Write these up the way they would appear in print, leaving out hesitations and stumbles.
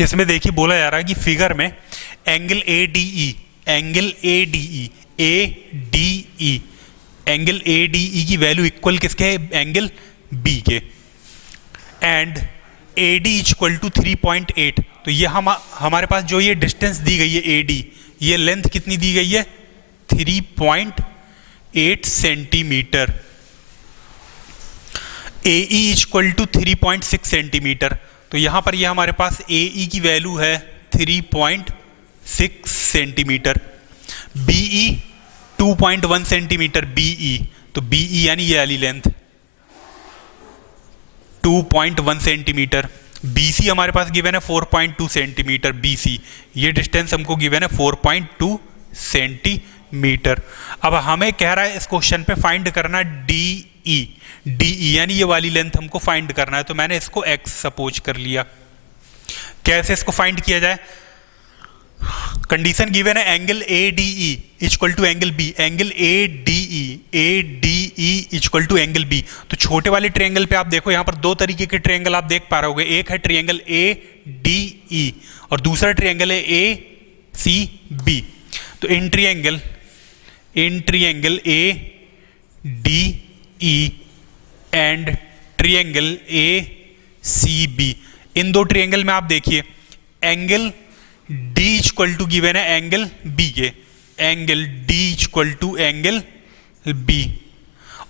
इसमें देखिए बोला जा रहा है कि फिगर में angle A D E, angle A D E, A D E, angle A D E की वैल्यू इक्वल किसके है? एंगल बी के। And A D equal to 3.8। तो ये हमारे पास जो ये डिस्टेंस दी गई है ए डी, ये लेंथ कितनी दी गई है? 3.8 centimetre. A E equal to 3.6 centimetre. तो यहां पर ये हमारे पास ए ई की वैल्यू है 3.6 centimetre. B E 2.1 centimetre B E. तो बी ई यानी ये वाली लेंथ 2.1 सेंटीमीटर। बी सी हमारे पास गिवन है 4.2 सेंटीमीटर बी सी। ये डिस्टेंस हमको गिवन है 4.2 सेंटीमीटर। अब हमें कह रहा है इस क्वेश्चन पे फाइंड करना डी ई। डी ई यानी ये वाली लेंथ हमको फाइंड करना है। तो मैंने इसको एक्स सपोज कर लिया। कैसे इसको फाइंड किया जाए? कंडीशन गिवन है angle A D E equal to angle B. Angle A D E equal to angle B. तो छोटे वाले ट्रायंगल पे आप देखो, यहां पर दो तरीके के ट्रायंगल आप देख पा रहे होगे। एक है ट्रायंगल ए डी ई और दूसरा ट्रायंगल है ए सी बी। तो इन triangle A D E and triangle A C B, इन दो ट्रायंगल में आप देखिए angle D equal to given है एंगल B के। Angle D equal to angle B।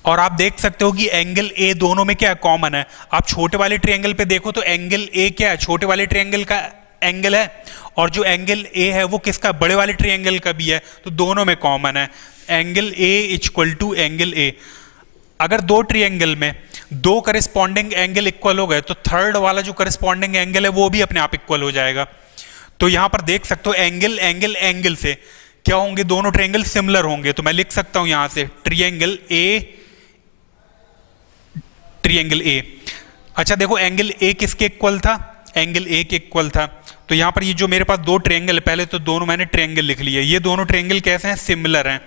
और आप देख सकते हो कि एंगल A दोनों में क्या कॉमन है। आप छोटे वाले ट्रायंगल पे देखो तो एंगल A क्या है? छोटे वाले ट्रायंगल का एंगल है। और जो एंगल A है वो किसका? बड़े वाले ट्रायंगल का भी है। तो दोनों में कॉमन है। Angle A equal to angle A। अगर दो ट्रायंगल में दो करस्पॉन्डिंग एंगल इक्वल हो गए तो थर्ड वाला जो करस्पॉन्डिंग एंगल है वो भी अपने आप इक्वल हो जाएगा। तो यहां पर देख सकते हो एंगल से क्या होंगे? दोनों ट्रायंगल सिमिलर होंगे। तो मैं लिख सकता हूं यहां से ट्रायंगल ए। अच्छा देखो एंगल ए किसके इक्वल था? एंगल ए के इक्वल था। तो यहां पर ये जो मेरे पास दो ट्रायंगल है, पहले तो दोनों मैंने ट्रायंगल लिख लिए। ये दोनों ट्रायंगल कैसे हैं? सिमिलर हैं।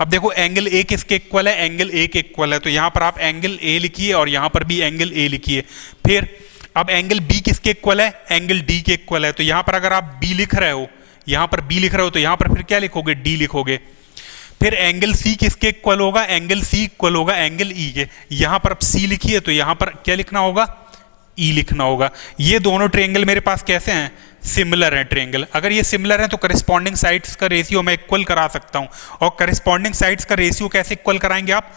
अब देखो एंगल ए किसके इक्वल है? एंगल ए के इक्वल है। तो यहां पर आप एंगल ए लिखिए और यहां पर भी एंगल ए लिखिए। फिर अब एंगल बी किसके इक्वल है? एंगल डी के इक्वल है। तो यहां पर अगर आप बी लिख रहे हो, यहां पर बी लिख रहे हो, तो यहां पर फिर क्या लिखोगे? डी लिखोगे। फिर एंगल सी किसके इक्वल होगा? एंगल सी इक्वल होगा एंगल ई के। यहां पर आप सी लिखिए तो यहां पर क्या लिखना होगा? ई लिखना होगा। ये दोनों ट्रायंगल मेरे पास कैसे हैं? सिमिलर हैं ट्रायंगल। अगर ये सिमिलर है तो करस्पॉन्डिंग साइड्स का रेशियो मैं इक्वल करा सकता हूं। और करस्पॉन्डिंग साइड्स का रेशियो कैसे इक्वल कराएंगे आप?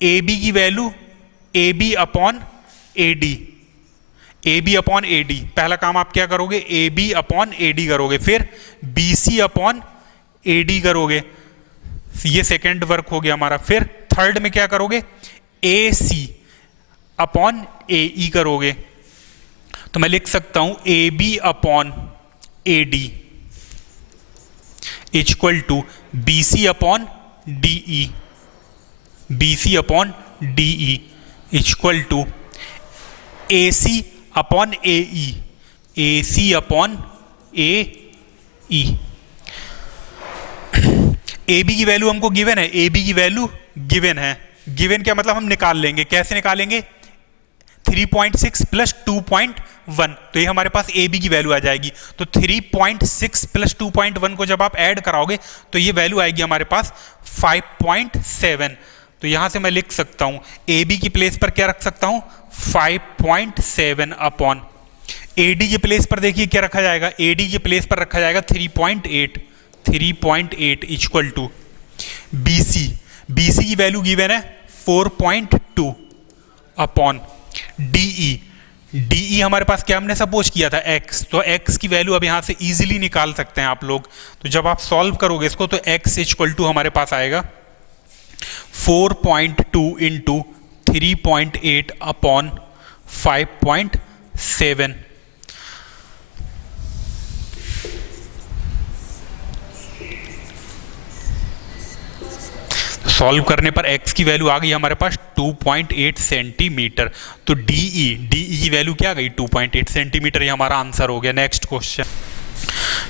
ए बी की value A B upon A D. A B upon A D, पहला काम आप क्या करोगे? A B upon A D करोगे। फिर B C upon A D करोगे। ये सेकेंड वर्क हो गया हमारा। फिर थर्ड में क्या करोगे? ए सी अपॉन ए ई करोगे। तो मैं लिख सकता हूं A B upon A D equal to B C upon D E. B C upon D E equal to A C upon A E. A C upon A E. A B की value हमको given है। A B की value given है। Given क्या मतलब? हम निकाल लेंगे। कैसे निकालेंगे? 3.6 प्लस 2.1। तो ये हमारे पास ए बी की वैल्यू आ जाएगी। तो 3.6 प्लस 2.1 को जब आप ऐड कराओगे तो ये वैल्यू आएगी हमारे पास 5.7। तो यहां से मैं लिख सकता हूं ए बी की प्लेस पर क्या रख सकता हूं? 5.7 अपॉन ए डी की प्लेस पर देखिए क्या रखा जाएगा? ए डी की प्लेस पर रखा जाएगा 3.8 equal to B C. B C की वैल्यू गिवन है 4.2 upon D E. D E हमारे पास क्या हमने सपोज किया था? एक्स। तो एक्स की वैल्यू अब यहां से इजीली निकाल सकते हैं आप लोग। तो जब आप सॉल्व करोगे इसको तो एक्स इक्वल टू हमारे पास आएगा 4.2 इंटू 3.8 अपॉन 5.7। सॉल्व करने पर x की वैल्यू आ गई हमारे पास 2.8 सेंटीमीटर। तो डी की वैल्यू क्या आ गई? 2.8 सेंटीमीटर। ये हमारा आंसर हो गया। नेक्स्ट क्वेश्चन,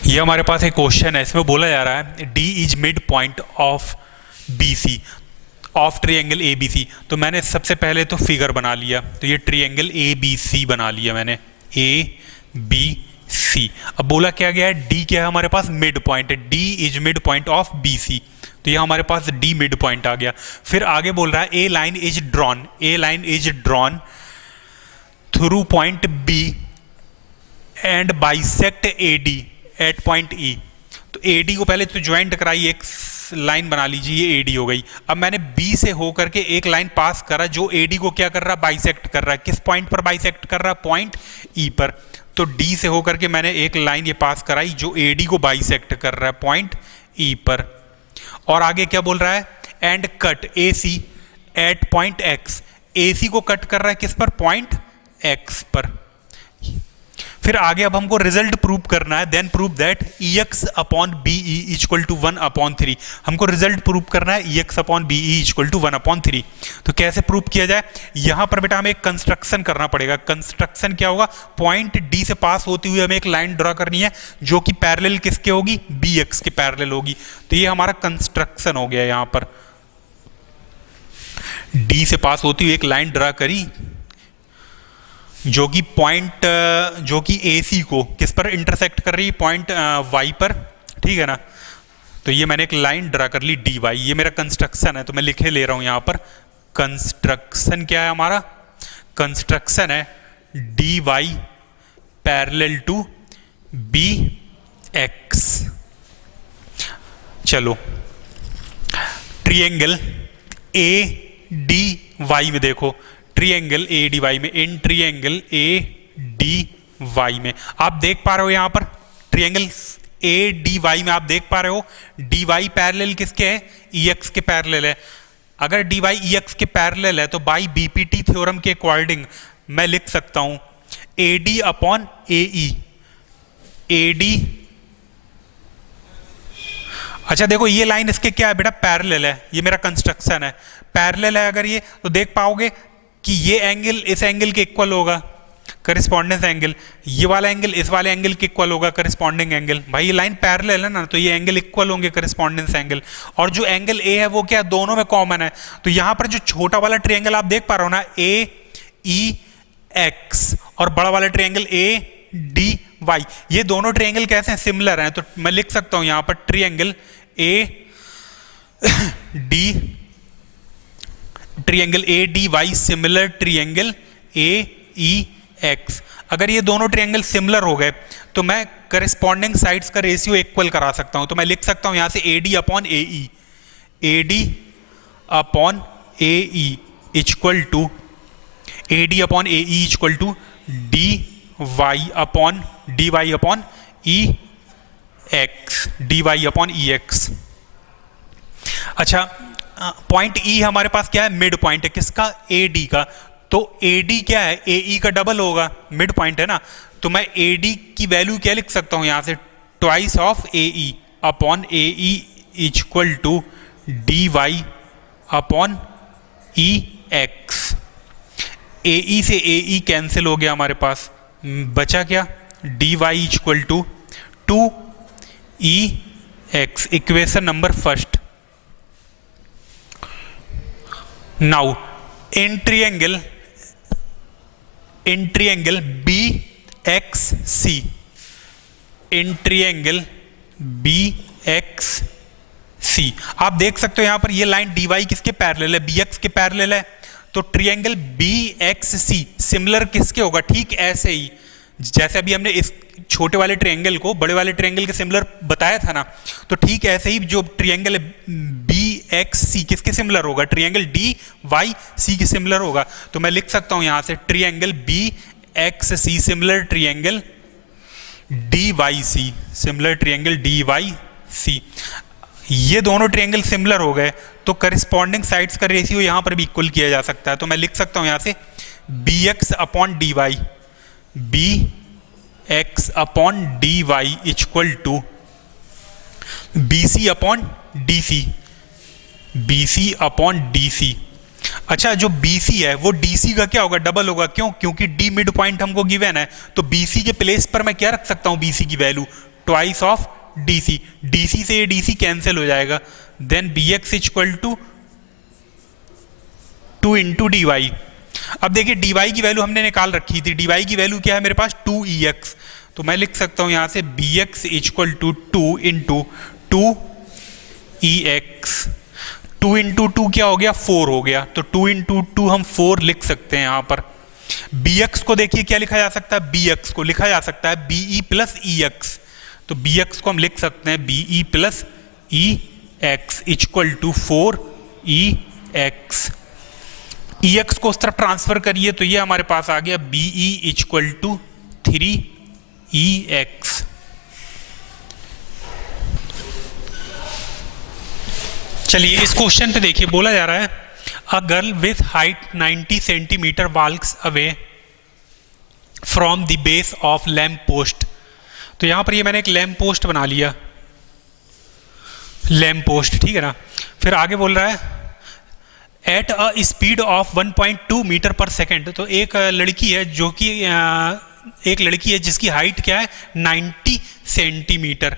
ये हमारे पास एक क्वेश्चन है। इसमें बोला जा रहा है D is mid point of B C of triangle A B C. तो मैंने सबसे पहले तो फिगर बना लिया। तो ये ट्रायंगल ए बी सी बना लिया मैंने। A B C. अब बोला क्या गया है, डी क्या है हमारे पास, मिड पॉइंट है, D is mid point of B C, तो ये हमारे पास डी मिड पॉइंट आ गया। फिर आगे बोल रहा है a line is drawn, a line is drawn through point B and bisect A D at point E. तो ए डी को पहले तो ज्वाइंट कराई, एक लाइन बना लीजिए, ये ए डी हो गई। अब मैंने बी से होकर के एक लाइन पास करा जो ए डी को क्या कर रहा है, बाइसेक्ट कर रहा है। किस पॉइंट पर बाइसेक्ट कर रहा है, पॉइंट ई पर। तो डी से होकर के मैंने एक लाइन ये पास कराई जो ए डी को बाइसेक्ट कर रहा है पॉइंट ई पर। और आगे क्या बोल रहा है, and cut A C at point X, A C को कट कर रहा है किस पर, पॉइंट एक्स पर। फिर आगे अब हमको रिजल्ट प्रूव करना है, then prove that E X upon B E equal to 1/3। हमको रिजल्ट प्रूव करना है E X upon B E equal to 1/3। तो कैसे प्रूव किया जाए, यहां पर बेटा हमें एक कंस्ट्रक्शन करना पड़ेगा। कंस्ट्रक्शन क्या होगा, पॉइंट डी से पास होती हुई हमें एक लाइन ड्रॉ करनी है जो कि पैरेलल किसके होगी, बी एक्स के पैरेलल होगी। तो ये हमारा कंस्ट्रक्शन हो गया। यहां पर डी से पास होती हुई एक लाइन ड्रॉ करी जो कि पॉइंट, जो कि ए सी को किस पर इंटरसेक्ट कर रही है, पॉइंट वाई पर, ठीक है ना। तो ये मैंने एक लाइन ड्रा कर ली डी वाई, ये मेरा कंस्ट्रक्शन है। तो मैं लिखे ले रहा हूं यहां पर, कंस्ट्रक्शन क्या है हमारा, कंस्ट्रक्शन है D Y parallel to B X. चलो ट्रायंगल ए डी वाई में देखो, ट्रायंगल ए डी वाई में, in triangle A D Y में आप देख पा रहे हो, यहां पर ट्रायंगल ए डी वाई में आप देख पा रहे हो डी वाई पैरेलल किसके है, ई एक्स के पैरेलल है। अगर डी वाई ई एक्स के पैरेलल है तो बाई बीपीटी थ्योरम के अकॉर्डिंग मैं लिख सकता हूं ए D upon A E, A D. अच्छा देखो ये लाइन इसके क्या है बेटा, पैरेलल है, ये मेरा कंस्ट्रक्शन है, पैरेलल है। अगर ये तो देख पाओगे कि ये एंगल इस एंगल के इक्वल होगा, करिस्पॉन्डेंस एंगल, ये वाला एंगल इस वाले एंगल के इक्वल होगा, करिस्पॉन्डिंग एंगल। भाई ये लाइन पैरेलल है ना, तो ये एंगल इक्वल होंगे, करिस्पॉन्डेंस एंगल। और जो एंगल ए है वो क्या है, दोनों में कॉमन है। तो यहां पर जो छोटा वाला ट्रायंगल आप देख पा रहे हो ना, ए ई एक्स, और बड़ा वाला ट्रायंगल ए डी वाई, ये दोनों ट्रायंगल कैसे हैं, सिमिलर हैं। तो मैं लिख सकता हूं यहां पर triangle A D, triangle A D Y similar triangle A E X. अगर ये दोनों ट्रायंगल सिमिलर हो गए तो मैं करस्पॉन्डिंग साइड्स का रेशियो इक्वल करा सकता हूं। तो मैं लिख सकता हूं यहां से A D upon A E, A D upon A E equal to, A D upon A E equal to D Y upon E X, D Y upon E X. अच्छा पॉइंट ई हमारे पास क्या है, mid point है, किसका, A D का। तो A D क्या है, ए ई का डबल होगा, मिड पॉइंट है ना। तो मैं ए डी की वैल्यू क्या लिख सकता हूं यहां से, twice of A E upon A E equal to D Y upon E X. A E से ए ई कैंसिल हो गया हमारे पास, बचा क्या, D Y equal to 2 E X, equation number first. Now in triangle BXC, in triangle BXC आप देख सकते हो यहां पर ये लाइन dy किसके पैरेलल है, bx के पैरेलल है। तो ट्रायंगल BXC सिमिलर किसके होगा, ठीक ऐसे ही जैसे अभी हमने इस छोटे वाले ट्रायंगल को बड़े वाले ट्रायंगल के सिमिलर बताया था ना, तो ठीक ऐसे ही जो ट्रायंगल BXC किसके सिमिलर होगा, ट्रायंगल DYC के सिमिलर होगा। तो मैं लिख सकता हूं यहां से triangle BXC similar triangle DYC, similar triangle DYC। ये दोनों ट्रायंगल सिमिलर हो गए तो करिस्पॉन्डिंग साइड्स का रेशियो यहां पर भी इक्वल किया जा सकता है। तो मैं लिख सकता हूं यहां से BX upon DY, BX upon DY equal to BC upon DC, BC upon DC। अच्छा जो BC है वो DC का क्या होगा, डबल होगा। क्यों, क्योंकि D मिड पॉइंट हमको गिवन है, तो BC के प्लेस पर मैं क्या रख सकता हूं, BC की value twice of DC, DC से ये DC कैंसिल हो जाएगा। Then BX equal to 2 into DY। अब देखिए dy की वैल्यू हमने निकाल रखी थी, dy की वैल्यू क्या है मेरे पास, 2ex। तो मैं लिख सकता हूं यहां से B X equal to 2 into 2 E X. 2 into 2 क्या हो गया, 4 हो गया, तो 2 इंटू 2 हम 4 लिख सकते हैं यहां पर। बी एक्स को देखिए क्या लिखा जा सकता है, बी एक्स को लिखा जा सकता है B E plus E X, तो बी एक्स को हम लिख सकते हैं B E plus E X equal to 4 E X. E X को उस तरफ ट्रांसफर करिए तो ये हमारे पास आ गया B E equal to 3 E X. चलिए इस क्वेश्चन पे देखिए, बोला जा रहा है a girl with height 90 centimetre walks away from the base of lamp post. तो यहां पर ये मैंने एक लैम्प पोस्ट बना लिया, लैम्प पोस्ट, ठीक है ना। फिर आगे बोल रहा है at a speed of 1.2 metre per second. तो एक लड़की है जो कि एक लड़की है जिसकी हाइट क्या है 90 सेंटीमीटर।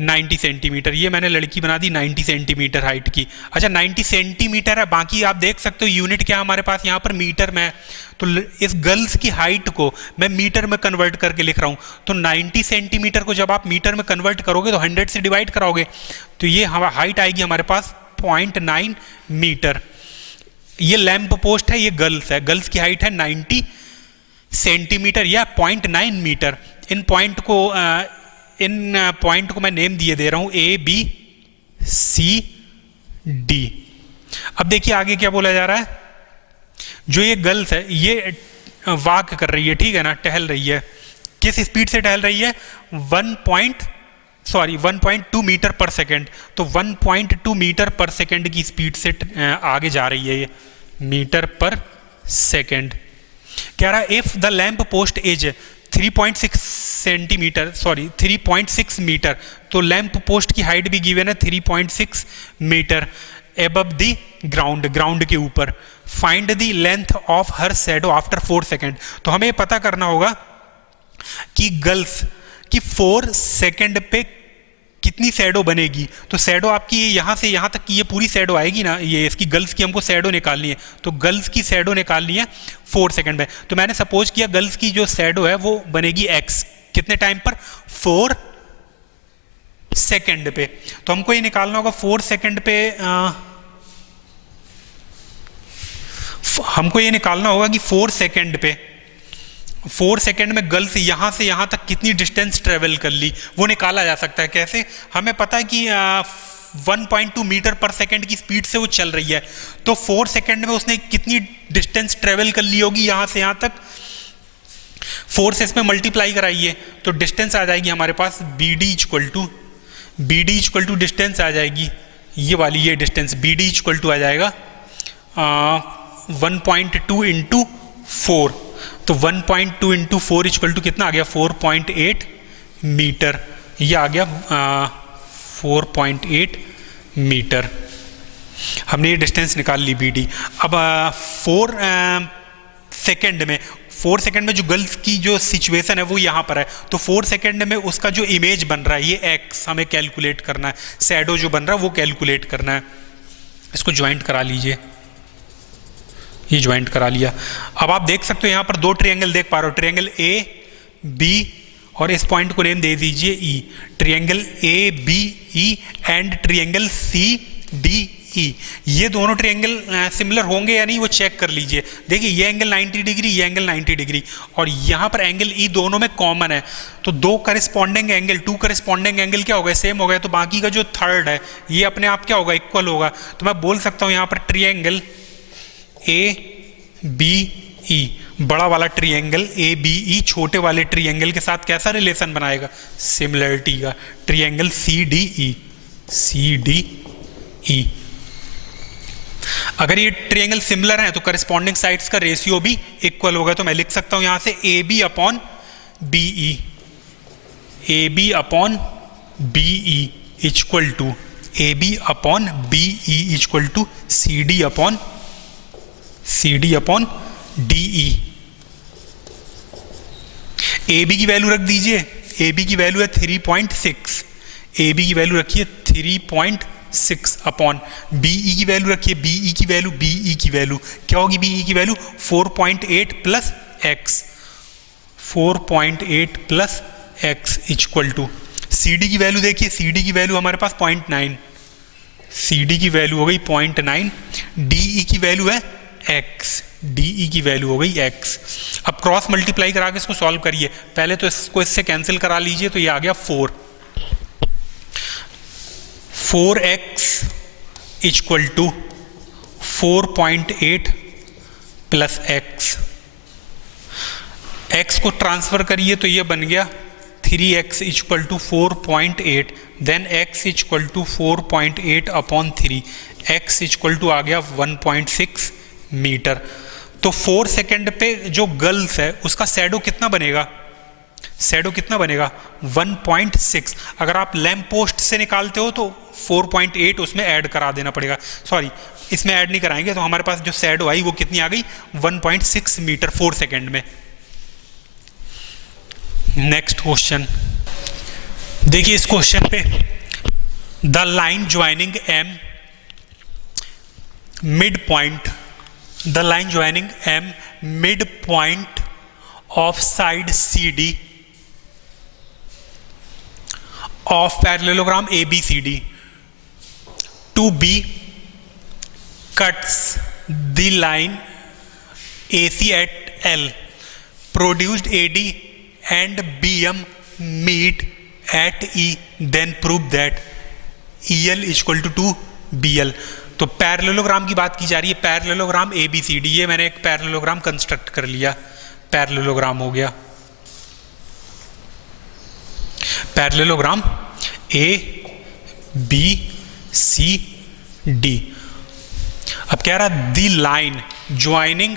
90 सेंटीमीटर, ये मैंने लड़की बना दी 90 सेंटीमीटर हाइट की। अच्छा 90 सेंटीमीटर है, बाकी आप देख सकते हो यूनिट क्या हमारे पास यहाँ पर मीटर में है। तो इस गर्ल्स की हाइट को मैं मीटर में कन्वर्ट करके लिख रहा हूँ। तो 90 सेंटीमीटर को जब आप मीटर में कन्वर्ट करोगे तो 100 से डिवाइड कराओगे तो ये हाइट आएगी हमारे पास 0.9 मीटर। ये लैंप पोस्ट है, ये गर्ल्स है, गर्ल्स की हाइट है 90 सेंटीमीटर या 0.9 मीटर। इन पॉइंट को मैं नेम दिए दे रहा हूं ए बी सी डी। अब देखिए आगे क्या बोला जा रहा है, जो ये गर्ल्स है ये वॉक कर रही है, ठीक है ना, टहल रही है। किस स्पीड से टहल रही है, 1.2 मीटर पर सेकेंड। तो 1.2 मीटर पर सेकेंड की स्पीड से आगे जा रही है ये, मीटर पर सेकेंड। कह रहा है if the lamp post is 3.6 centimetre 3.6 metre. तो लैंप पोस्ट की हाइट भी गिवन है 3.6 metre above the ground, ground के ऊपर। Find the length of her shadow after 4 second. तो हमें पता करना होगा कि गर्ल्स की 4 सेकेंड पे कितनी शैडो बनेगी। तो शैडो आपकी यहां से यहां तक की ये पूरी शैडो आएगी ना, ये इसकी गर्ल्स की हमको शैडो निकालनी है। तो गर्ल्स की शैडो निकालनी है 4 सेकेंड में। तो मैंने सपोज किया गर्ल्स की जो शैडो है वो बनेगी x, कितने टाइम पर, 4 सेकेंड पे। तो हमको ये निकालना होगा 4 सेकेंड पे, हमको ये निकालना होगा कि 4 सेकेंड पे, 4 सेकेंड में गर्ल्स यहां से यहां तक कितनी डिस्टेंस ट्रेवल कर ली, वो निकाला जा सकता है। कैसे, हमें पता है कि 1.2 मीटर पर सेकेंड की स्पीड से वो चल रही है। तो 4 सेकेंड में उसने कितनी डिस्टेंस ट्रेवल कर ली होगी यहां से यहां तक, 4 से इसमें मल्टीप्लाई कराइए तो डिस्टेंस आ जाएगी हमारे पास B D equal to distance आ जाएगी ये वाली, ये distance B D equal to आ जाएगा 1.2 इंटू 4। तो 1.2 इंटू 4 इक्वल टू कितना आ गया, 4.8 मीटर। ये आ गया 4.8 मीटर। हमने ये डिस्टेंस निकाल ली बी डी। अब 4 सेकेंड में जो गर्ल्स की जो सिचुएशन है वो यहाँ पर है। तो 4 सेकेंड में उसका जो इमेज बन रहा है ये एक्स हमें कैलकुलेट करना है, शैडो जो बन रहा है वो कैलकुलेट करना है। इसको ज्वाइंट करा लीजिए, ये ज्वाइंट करा लिया। अब आप देख सकते हो यहाँ पर 2 ट्रायंगल देख पा रहे हो, ट्रायंगल ए बी और इस पॉइंट को नेम दे दीजिए E. Triangle A B E and triangle C D E, ये दोनों ट्रायंगल सिमिलर होंगे या नहीं वो चेक कर लीजिए। देखिए ये एंगल 90 डिग्री, ये एंगल 90 डिग्री और यहाँ पर एंगल ई दोनों में कॉमन है। तो 2 करेस्पॉन्डिंग एंगल, 2 करेस्पॉन्डिंग एंगल क्या हो गए, सेम हो गए। तो बाकी का जो थर्ड है ये अपने आप क्या होगा, इक्वल होगा। तो मैं बोल सकता हूँ यहाँ पर ट्रायंगल ए बी ई, बड़ा वाला ट्रायंगल ए बी ई छोटे वाले ट्रायंगल के साथ कैसा रिलेशन बनाएगा, सिमिलरिटी का। ट्रायंगल सी डी ई, अगर ये ट्रायंगल सिमिलर है तो करस्पॉन्डिंग साइड्स का रेशियो भी इक्वल होगा। तो मैं लिख सकता हूं यहां से A B upon B E equal to A B upon B E equal to C D upon D E. A B की वैल्यू रख दीजिए, ए बी की वैल्यू है 3.6, ए बी की वैल्यू रखिए 3.6 अपॉन बी ई की वैल्यू रखिए, बी ई की वैल्यू क्या होगी, बी ई की वैल्यू 4.8 प्लस एक्स, 4.8 plus x equal to C D की वैल्यू देखिए, सी डी की वैल्यू हमारे पास 0.9, सी डी की वैल्यू हो गई 0.9, डी ई की वैल्यू है x, डी ई की वैल्यू हो गई x। अब क्रॉस मल्टीप्लाई करा के इसको सॉल्व करिए, पहले तो इसको इससे कैंसिल करा लीजिए, तो ये आ गया 4x equal to 4.8 plus x को ट्रांसफर करिए तो ये बन गया 3x equal to 4.8, then x equal to 4.8 upon 3, x equal to आ गया 1.6 मीटर। तो 4 सेकेंड पे जो गर्ल्स है उसका शैडो कितना बनेगा, शैडो कितना बनेगा 1.6। अगर आप लैम्प पोस्ट से निकालते हो तो 4.8 उसमें ऐड करा देना पड़ेगा, सॉरी इसमें ऐड नहीं कराएंगे, तो हमारे पास जो शैडो आई वो कितनी आ गई 1.6 मीटर 4 सेकेंड में। नेक्स्ट क्वेश्चन देखिए, इस क्वेश्चन पे the line joining M mid point, the line joining M mid point of side CD of parallelogram ABCD to B cuts the line AC at L, produced AD and BM meet at E, then prove that EL equal to BL। तो parallelogram की बात की जा रही है, parallelogram ABCD, ये मैंने एक पैरेललोग्राम कंस्ट्रक्ट कर लिया, पैरेललोग्राम हो गया parallelogram A B C D। अब कह रहा दी लाइन ज्वाइनिंग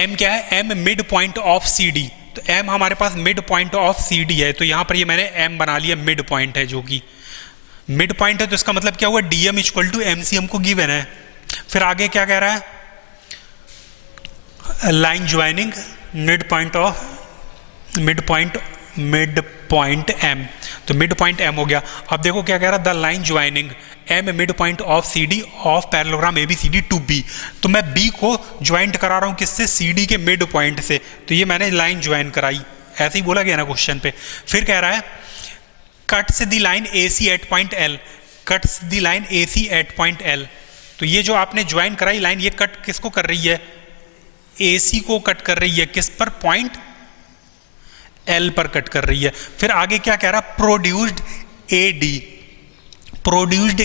M क्या है, M mid point of CD, तो M हमारे पास मिड पॉइंट ऑफ CD है, तो यहां पर ये मैंने M बना लिया, मिड पॉइंट है, जो कि मिड पॉइंट है, तो इसका मतलब क्या हुआ DM इक्वल टू MC हमको गिवन है। फिर आगे क्या कह रहा है, line joining mid point of mid point M, तो मिड पॉइंट M हो गया। अब देखो क्या कह रहा है, the line joining M mid point of CD of parallelogram ABCD to B, तो मैं B को ज्वाइंट करा रहा हूं किससे, CD के मिड पॉइंट से, तो ये मैंने लाइन ज्वाइन कराई, ऐसे ही बोला गया ना क्वेश्चन पे। फिर कह रहा है cuts the line AC at point L, cuts the line AC at point L, तो ये जो आपने ज्वाइन कराई लाइन, ये कट किसको कर रही है, AC को कट कर रही है, किस पर, पॉइंट L पर कट कर रही है। फिर आगे क्या कह रहा, प्रोड्यूस्ड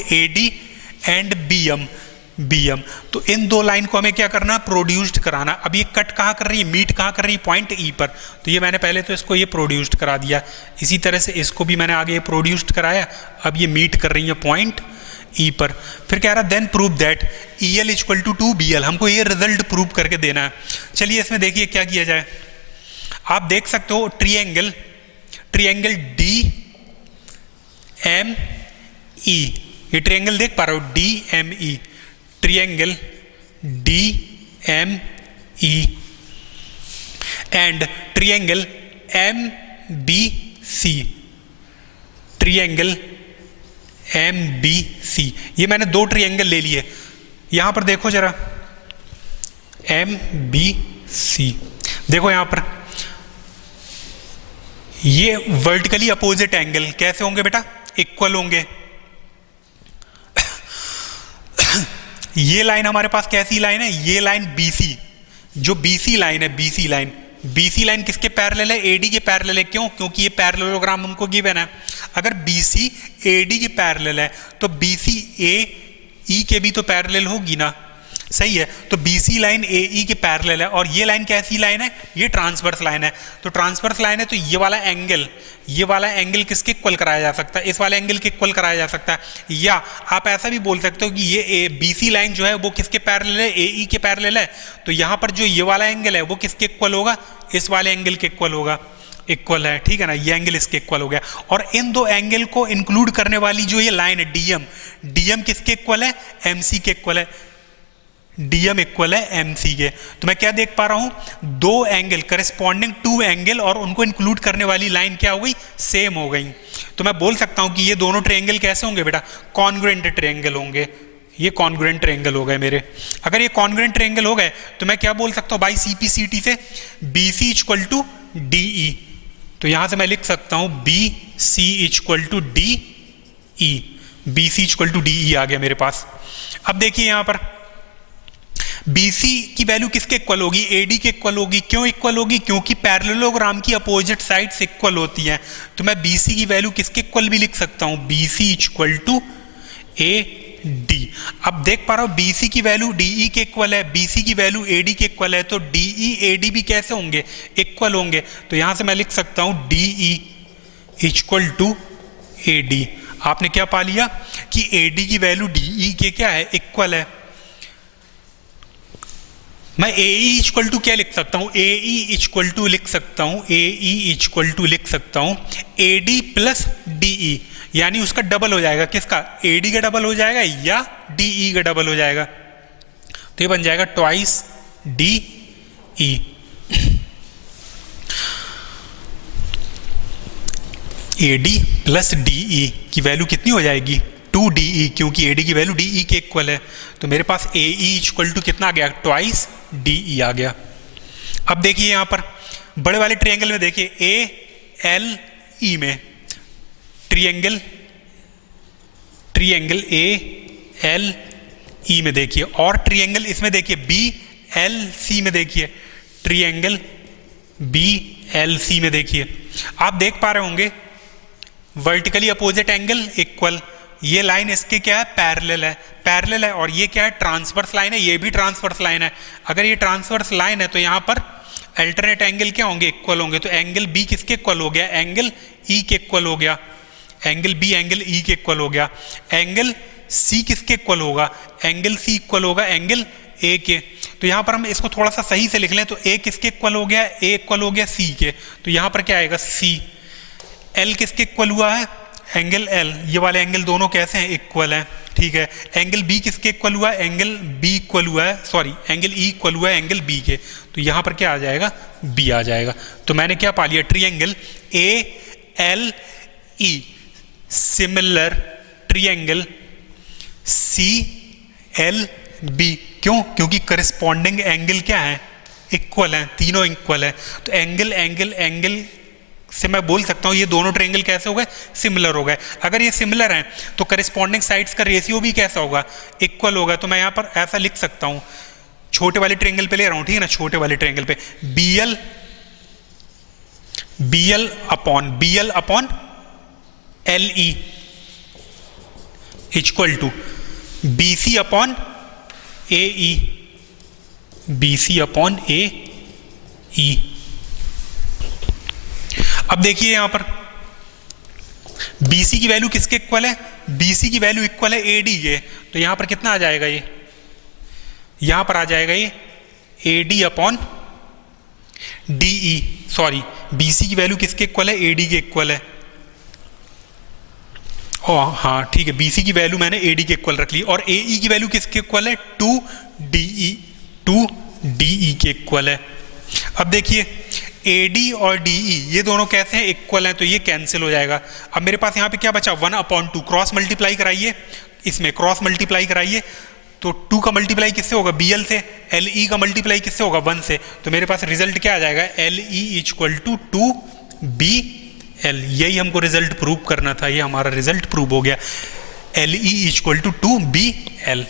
AD एंड BM, तो इन दो लाइन को हमें क्या करना, प्रोड्यूस्ड कराना। अब ये कट कहाँ कर रही है, मीट कहाँ कर रही है, पॉइंट E पर, तो ये मैंने पहले तो इसको ये प्रोड्यूस्ड करा दिया, इसी तरह से इसको भी मैंने आगे प्रोड्यूस्ड कराया, अब ये मीट कर रही है पॉइंट E पर। फिर कह रहा then prove that EL equal to BL, हमको ये रिजल्ट प्रूव करके देना है। चलिए इसमें देखिए क्या किया जाए, आप देख सकते हो ट्रायंगल DME, ये ट्रायंगल देख पा रहे हो DME, triangle DME and triangle MBC, triangle MBC, ये मैंने दो ट्रायंगल ले लिए। यहां पर देखो जरा MBC, देखो यहां पर ये वर्टिकली अपोजिट एंगल कैसे होंगे बेटा, इक्वल होंगे। ये लाइन हमारे पास कैसी लाइन है, ये लाइन BC, जो BC लाइन है, BC लाइन किसके पैरेलल है, AD के पैरेलल है। क्यों, क्योंकि ये पैरेललोग्राम हमको गिवन है। अगर BC AD के पैरेलल है तो BC AE के भी तो पैरेलल होगी ना, सही है। तो BC लाइन AE के पैरेलल है, और ये लाइन कैसी लाइन है, ये ट्रांसवर्स लाइन है। तो ट्रांसवर्स लाइन है तो ये वाला एंगल किसके इक्वल कराया जा सकता है, इस वाले एंगल के इक्वल कराया जा सकता है। या आप ऐसा भी बोल सकते हो कि ये BC लाइन जो है वो किसके पैरेलल है, AE के पैरेलल है। तो यहाँ पर जो ये वाला एंगल है वो किसके इक्वल होगा, इस वाले एंगल के इक्वल होगा, इक्वल है, ठीक है ना, ये एंगल इसके इक्वल हो गया। और इन दो एंगल को इंक्लूड करने वाली जो ये लाइन है DM किसके इक्वल है, MC के इक्वल है, DM इक्वल है MC के। तो मैं क्या देख पा रहा हूं, दो एंगल करेस्पॉन्डिंग टू एंगल और उनको इंक्लूड करने वाली लाइन क्या हो गई, सेम हो गई। तो मैं बोल सकता हूं कि ये दोनों ट्रायंगल कैसे होंगे बेटा, कॉन्ग्रुएंट ट्रायंगल होंगे। ये कॉन्ग्रुएंट ट्रायंगल हो गए मेरे। अगर ये कॉन्ग्रुएंट ट्रायंगल हो गए तो मैं क्या बोल सकता हूं, बाई CPCT से BC इक्वल टू DE, तो यहां से मैं लिख सकता हूं B C equal to D E, B C equal to D E आ गया मेरे पास। अब देखिए यहां पर BC की वैल्यू किसके इक्वल होगी, AD के इक्वल होगी। क्यों इक्वल होगी, क्योंकि पैरेललोग्राम की अपोजिट साइड्स इक्वल होती हैं। तो मैं BC की वैल्यू किसके इक्वल भी लिख सकता हूं, BC इक्वल टू AD। अब देख पा रहा हूं BC की वैल्यू DE के इक्वल है, BC की वैल्यू AD के इक्वल है, तो DE AD भी कैसे होंगे, इक्वल होंगे। तो यहां से मैं लिख सकता हूं DE इक्वल टू AD। आपने क्या पा लिया कि AD की वैल्यू DE के क्या है, इक्वल है। मैं AE इक्वल टू क्या लिख सकता हूं, AE इक्वल टू लिख सकता हूं, AE इक्वल टू लिख सकता हूं AD प्लस DE, यानी उसका डबल हो जाएगा। किसका, AD का डबल हो जाएगा या DE का डबल हो जाएगा। तो ये बन जाएगा twice DE। AD plus DE की वैल्यू कितनी हो जाएगी, 2DE, क्योंकि AD की वैल्यू DE के इक्वल है। तो मेरे पास AE इक्वल टू कितना आ गया, ट्वाइस DE आ गया। अब देखिए यहां पर बड़े वाले ट्रायंगल में देखिए ALE में ट्रायंगल ALE में देखिए, और ट्रायंगल इसमें देखिए BLC में देखिए, ट्रायंगल BLC में देखिए। आप देख पा रहे होंगे वर्टिकली अपोजिट एंगल इक्वल, ये लाइन इसके क्या है, पैरेलल है, और ये क्या है, ट्रांसवर्स लाइन है, ये भी ट्रांसवर्स लाइन है। अगर ये ट्रांसवर्स लाइन है तो यहाँ पर अल्टरनेट एंगल क्या होंगे, इक्वल होंगे। तो एंगल बी किसके इक्वल हो गया, एंगल ई के इक्वल हो गया, एंगल बी एंगल ई के इक्वल हो गया। एंगल सी किसके इक्वल होगा, एंगल सी इक्वल होगा एंगल ए के। तो यहाँ पर हम इसको थोड़ा सा सही से लिख लें, तो ए किसके इक्वल हो गया, ए इक्वल हो गया सी के। तो यहाँ पर क्या आएगा, सी। एल किसके इक्वल हुआ है, एंगल एल, ये वाले एंगल दोनों कैसे हैं, इक्वल हैं, ठीक है। एंगल बी किसके इक्वल हुआ है, एंगल बी इक्वल हुआ है, सॉरी एंगल ई इक्वल हुआ है एंगल बी के। तो यहाँ पर क्या आ जाएगा, बी आ जाएगा। तो मैंने क्या पा लिया, triangle ALE similar triangle CLB। क्यों, क्योंकि करस्पॉन्डिंग एंगल क्या है, इक्वल है, तीनों इक्वल है। तो एंगल से मैं बोल सकता हूं ये दोनों ट्रायंगल कैसे हो गए, सिमिलर हो गए। अगर ये सिमिलर हैं तो करस्पॉन्डिंग साइड्स का रेशियो भी कैसा होगा, इक्वल होगा। तो मैं यहां पर ऐसा लिख सकता हूं, छोटे वाले ट्रायंगल पे ले रहा हूं, ठीक है ना, छोटे वाले ट्रायंगल पे BL upon LE equal to BC upon AE, BC upon AE। अब देखिए यहां पर BC की वैल्यू किसके इक्वल है, BC की वैल्यू इक्वल है AD के। तो यहां पर कितना आ जाएगा, ये यहां पर आ जाएगा ये AD upon DE, sorry BC की वैल्यू किसके इक्वल है, AD के इक्वल है। हाँ ठीक है, BC की वैल्यू मैंने AD के इक्वल रख ली, और AE की वैल्यू किसके इक्वल है, 2DE के इक्वल है। अब देखिए AD और DE ये दोनों कैसे हैं, इक्वल हैं, तो ये कैंसिल हो जाएगा। अब मेरे पास यहाँ पे क्या बचा, 1/2, क्रॉस मल्टीप्लाई कराइए, इसमें क्रॉस मल्टीप्लाई कराइए, तो 2 का मल्टीप्लाई किससे होगा, BL से, LE का मल्टीप्लाई किससे होगा, 1 से। तो मेरे पास रिजल्ट क्या आ जाएगा, LE इक्वल टू 2BL। यही हमको रिजल्ट प्रूव करना था, ये हमारा रिजल्ट प्रूव हो गया, LE equal to 2BL।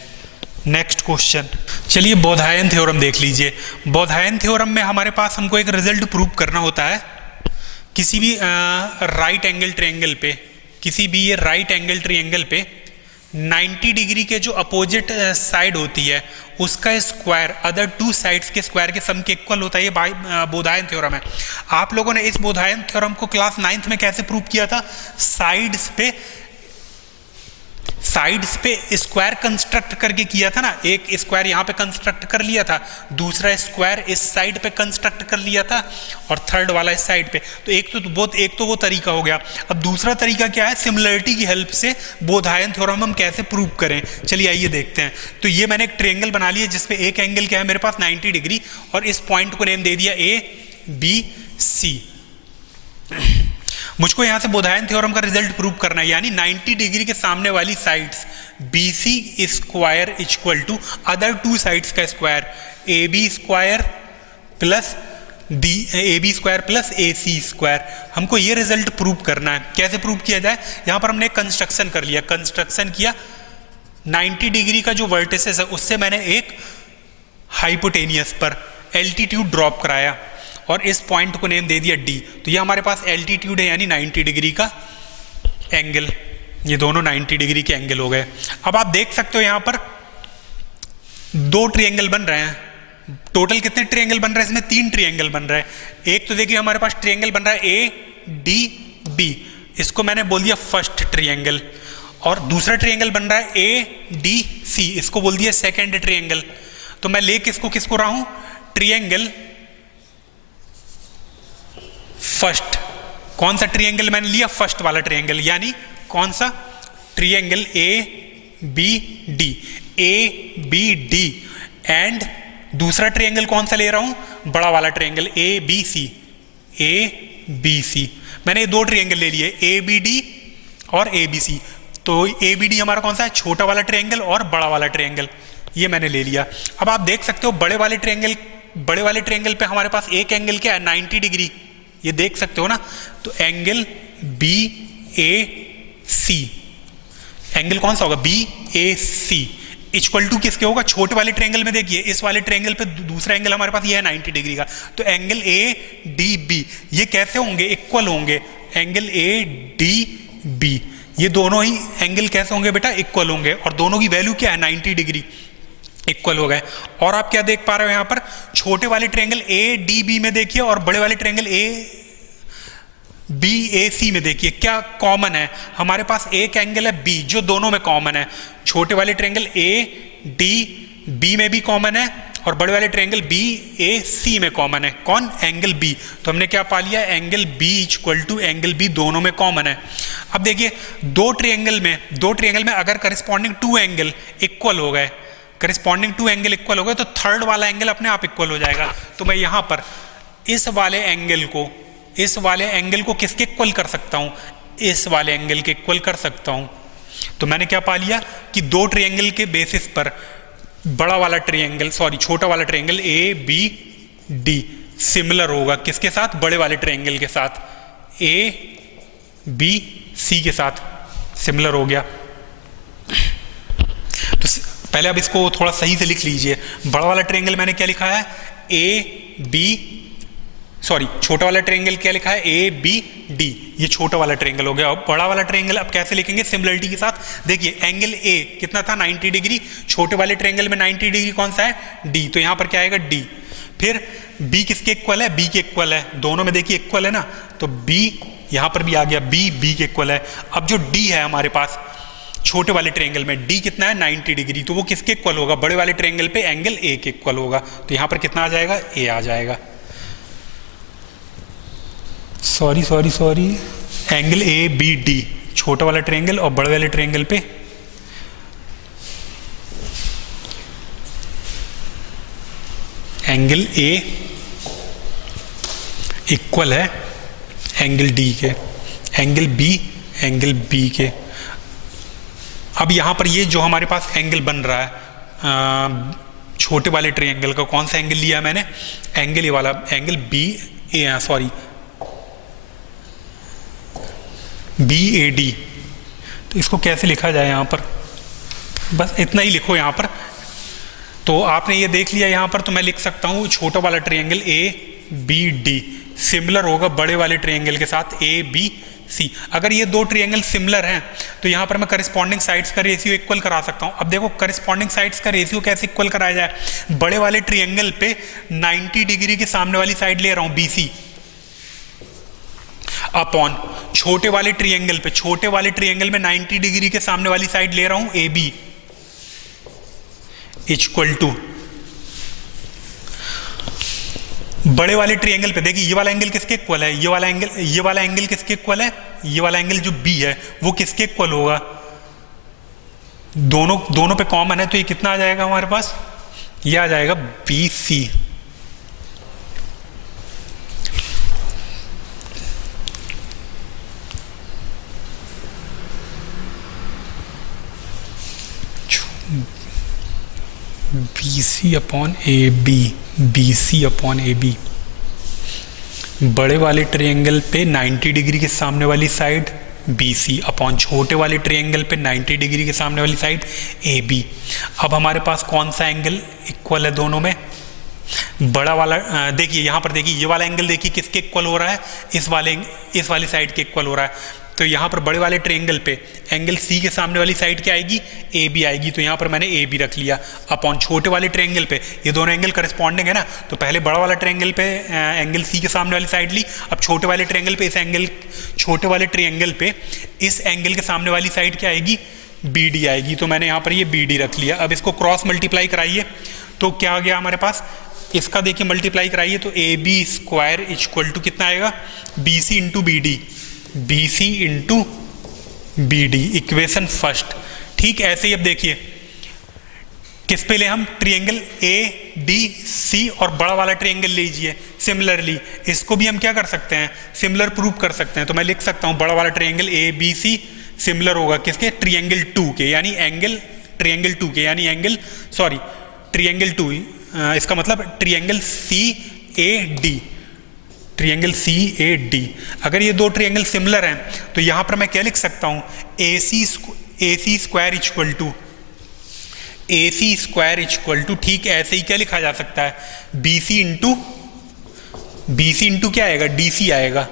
Next question, चलिए बोधायन थ्योरम देख लीजिए। बोधायन थ्योरम में हमारे पास हमको एक रिजल्ट प्रूव करना होता है किसी भी राइट एंगल ट्रायंगल पे, किसी भी ये राइट एंगल ट्रायंगल पे 90 डिग्री के जो अपोजिट साइड होती है उसका स्क्वायर अदर 2 साइड्स के स्क्वायर के सम के इक्वल होता है। ये बोधायन थ्योरम है। आप लोगों ने इस बोधायन थ्योरम को क्लास 9th में कैसे प्रूव किया था, साइड्स पे स्क्वायर कंस्ट्रक्ट करके किया था ना। एक स्क्वायर यहाँ पे कंस्ट्रक्ट कर लिया था, दूसरा स्क्वायर इस साइड पे कंस्ट्रक्ट कर लिया था, और थर्ड वाला इस साइड पे। तो एक तो वो तरीका हो गया। अब दूसरा तरीका क्या है, सिमिलरिटी की हेल्प से बोधायन थ्योरम हम कैसे प्रूव करें, चलिए आइए देखते हैं। तो ये मैंने एक ट्रायंगल बना लिया जिसपे एक एंगल क्या है मेरे पास 90 डिग्री, और इस पॉइंट को नेम दे दिया ABC। मुझको यहां से बोधायन थ्योरम का रिजल्ट प्रूव करना है, यानी 90 डिग्री के सामने वाली sides BC square equal to other 2 sides का square, AB square plus B A B square plus A C square. हमको ये रिजल्ट प्रूव करना है। कैसे प्रूव किया जाए? यहाँ पर हमने कंस्ट्रक्शन कर लिया, कंस्ट्रक्शन किया, 90 डिग्री का जो वर्टिसेस है उससे मैंने एक हाइपोटेनियस पर एल्टीट्यूड ड्रॉप कराया और इस पॉइंट को नेम दे दिया डी। तो ये हमारे पास एल्टीट्यूड है, यानी 90 डिग्री का एंगल। ये दोनों 90 डिग्री के एंगल हो गए। अब आप देख सकते हो यहाँ पर दो ट्रायंगल बन रहे हैं। टोटल कितने ट्रायंगल बन रहे हैं? इसमें 3 ट्रायंगल बन रहे हैं। एक तो देखिए हमारे पास ट्रायंगल बन रहा है ए डी बी, इसको मैंने बोल दिया फर्स्ट ट्रायंगल। और दूसरा ट्रायंगल बन रहा है ए डी सी, इसको बोल दिया सेकेंड ट्रायंगल। तो मैं ले किसको रहा हूं? Triangle first. कौन सा ट्रायंगल मैंने लिया? फर्स्ट वाला ट्रायंगल, यानी कौन सा? Triangle A B D, A B D. And दूसरा ट्रायंगल कौन सा ले रहा हूं? बड़ा वाला triangle A B C, A B C. मैंने ये दो ट्रायंगल ले लिए, ए बी डी और ए बी सी। तो ए बी डी हमारा कौन सा है? छोटा वाला ट्रायंगल और बड़ा वाला ट्रायंगल, ये मैंने ले लिया। अब आप देख सकते हो बड़े वाले ट्रायंगल पे हमारे पास एक एंगल क्या है? 90 डिग्री, ये देख सकते हो ना। तो angle B A C, angle कौन सा होगा? B A C equal to किसके होगा? छोटे वाले ट्रायंगल में देखिए, इस वाले ट्रायंगल पे दूसरा एंगल हमारे पास ये है 90 डिग्री का। तो एंगल ए डी बी, ये कैसे होंगे? इक्वल होंगे। एंगल ए डी बी, ये दोनों ही एंगल कैसे होंगे बेटा? इक्वल होंगे। और दोनों की वैल्यू क्या है? 90 डिग्री, इक्वल हो गए। और आप क्या देख पा रहे हो यहाँ पर? छोटे वाले ट्रायंगल ए डी बी में देखिए और बड़े वाले ट्रायंगल ए बी ए सी में देखिए क्या कॉमन है? हमारे पास एक एंगल है बी जो दोनों में कॉमन है। छोटे वाले ट्रायंगल ए डी बी में भी कॉमन है और बड़े वाले ट्रायंगल बी ए सी में कॉमन है। कौन? Angle B. तो हमने क्या पा लिया? Angle B equal to angle B, दोनों में कॉमन है। अब देखिए दो ट्रायंगल में अगर करस्पॉन्डिंग टू एंगल इक्वल हो गए, करस्पॉन्डिंग टू एंगल इक्वल हो गए, तो थर्ड वाला एंगल अपने आप इक्वल हो जाएगा। तो मैं यहां पर इस वाले एंगल को किसके इक्वल कर सकता हूं? इस वाले एंगल के इक्वल कर सकता हूं। तो मैंने क्या पा लिया कि दो ट्रायंगल के बेसिस पर छोटा वाला triangle A B D similar होगा किसके साथ? बड़े वाले ट्रायंगल के साथ, ए बी सी के साथ सिमिलर हो गया। तो पहले अब इसको थोड़ा सही से लिख लीजिए। बड़ा वाला ट्रायंगल मैंने क्या लिखा है? छोटा वाला ट्रायंगल क्या लिखा है? ए बी डी, ये छोटा वाला ट्रायंगल हो गया। अब बड़ा वाला ट्रायंगल अब कैसे लिखेंगे? सिमिलरिटी के साथ। देखिए एंगल ए कितना था? 90 डिग्री। छोटे वाले ट्रायंगल में 90 डिग्री कौन सा है? डी। तो यहां पर क्या आएगा? डी। फिर बी किसके इक्वल है? बी के इक्वल है। दोनों में देखिए इक्वल है ना, तो बी यहां पर भी आ गया, बी के इक्वल है। अब जो डी है हमारे पास छोटे वाले ट्रायंगल में, डी कितना है? 90 डिग्री। तो वो किसके इक्वल होगा? बड़े वाले ट्रायंगल पे एंगल ए के इक्वल होगा। तो यहां पर कितना आ जाएगा? ए आ जाएगा। Sorry angle A B D, छोटा वाला ट्रायंगल और बड़े वाले ट्रायंगल पे एंगल ए इक्वल है एंगल डी के, एंगल बी के। अब यहां पर ये जो हमारे पास एंगल बन रहा है छोटे वाले ट्रायंगल का, कौन सा एंगल लिया मैंने? एंगल ये वाला, एंगल बी ए डी। तो इसको कैसे लिखा जाए? यहां पर बस इतना ही लिखो यहां पर। तो आपने ये देख लिया यहां पर, तो मैं लिख सकता हूं छोटा वाला triangle A B D similar होगा बड़े वाले ट्रायंगल के साथ ए बी सी। अगर ये दो ट्रायंगल सिमिलर हैं तो यहां पर मैं करस्पॉन्डिंग साइड्स का रेशियो इक्वल करा सकता हूं। अब देखो करस्पॉन्डिंग साइड्स का रेशियो कैसे इक्वल कराया जाए? बड़े वाले ट्रायंगल पे 90 डिग्री के सामने वाली साइड ले रहा हूं BC अपॉन छोटे वाले ट्रायंगल में 90 डिग्री के सामने वाली साइड ले रहा हूं AB इक्वल टू बड़े वाले ट्रायंगल पे। देखिए ये वाला एंगल किसके इक्वल है? ये वाला एंगल किसके इक्वल है? ये वाला एंगल जो B है वो किसके इक्वल होगा? दोनों पे कॉमन है, तो ये कितना आ जाएगा हमारे पास? ये आ जाएगा BC। BC upon AB, BC upon AB। बड़े वाले ट्रायंगल पे 90 डिग्री के सामने वाली साइड BC अपॉन छोटे वाले ट्रायंगल पे 90 डिग्री के सामने वाली साइड AB। अब हमारे पास कौन सा एंगल इक्वल है दोनों में? बड़ा वाला देखिए यहाँ पर, देखिए ये वाला एंगल देखिए किसके इक्वल हो रहा है, इस वाली साइड के इक्वल हो रहा है। तो यहाँ पर बड़े वाले ट्रायंगल पे एंगल C के सामने वाली साइड क्या आएगी? AB आएगी। तो यहाँ पर मैंने AB रख लिया अपॉन छोटे वाले ट्रायंगल पे, ये दोनों एंगल करस्पॉन्डिंग है ना, तो पहले बड़ा वाला ट्रायंगल पे एंगल C के सामने वाली साइड ली, अब छोटे वाले ट्रायंगल पे इस एंगल के सामने वाली साइड क्या आएगी? BD आएगी। तो मैंने यहाँ पर ये BD रख लिया। अब इसको क्रॉस मल्टीप्लाई कराइए तो क्या आ गया हमारे पास? इसका देखिए मल्टीप्लाई कराइए तो AB स्क्वायर इक्वल टू कितना आएगा? BC into BD, equation first. ठीक, ऐसे ही अब देखिए किस पे ले हम? ट्रायंगल ADC और बड़ा वाला ट्रायंगल लीजिए। सिमिलरली इसको भी हम क्या कर सकते हैं? सिमिलर प्रूव कर सकते हैं। तो मैं लिख सकता हूँ बड़ा वाला ट्रायंगल ABC सिमिलर होगा किसके? ट्रायंगल 2 के, यानी ट्रायंगल 2, इसका मतलब ट्रायंगल CAD। अगर ये दो ट्रायंगल सिमिलर हैं तो यहाँ पर मैं क्या लिख सकता हूँ? AC स्क्वायर इक्वल टू ठीक ऐसे ही क्या लिखा जा सकता है? BC इंटू क्या आएगा? DC आएगा।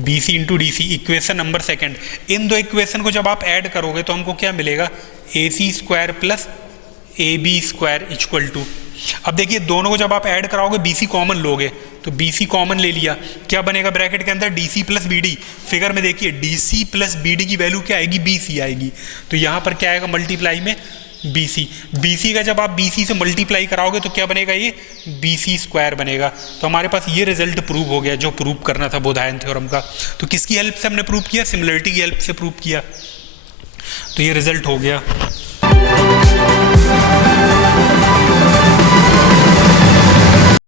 BC into DC, equation number second. इन दो इक्वेशन को जब आप ऐड करोगे तो हमको क्या मिलेगा? AC square plus AB square equal to, अब देखिए दोनों को जब आप ऐड कराओगे BC कॉमन लोगे, तो BC कॉमन ले लिया, क्या बनेगा ब्रैकेट के अंदर? DC plus BD। फिगर में देखिए DC प्लस BD की वैल्यू क्या आएगी? BC आएगी। तो यहाँ पर क्या आएगा मल्टीप्लाई में? BC का जब आप BC से मल्टीप्लाई कराओगे तो क्या बनेगा? ये BC स्क्वायर बनेगा। तो हमारे पास ये रिजल्ट प्रूव हो गया जो प्रूव करना था बोधायन थ्योरम का। तो किसकी हेल्प से हमने प्रूव किया? सिमिलरिटी की हेल्प से प्रूव किया। तो ये रिजल्ट हो गया।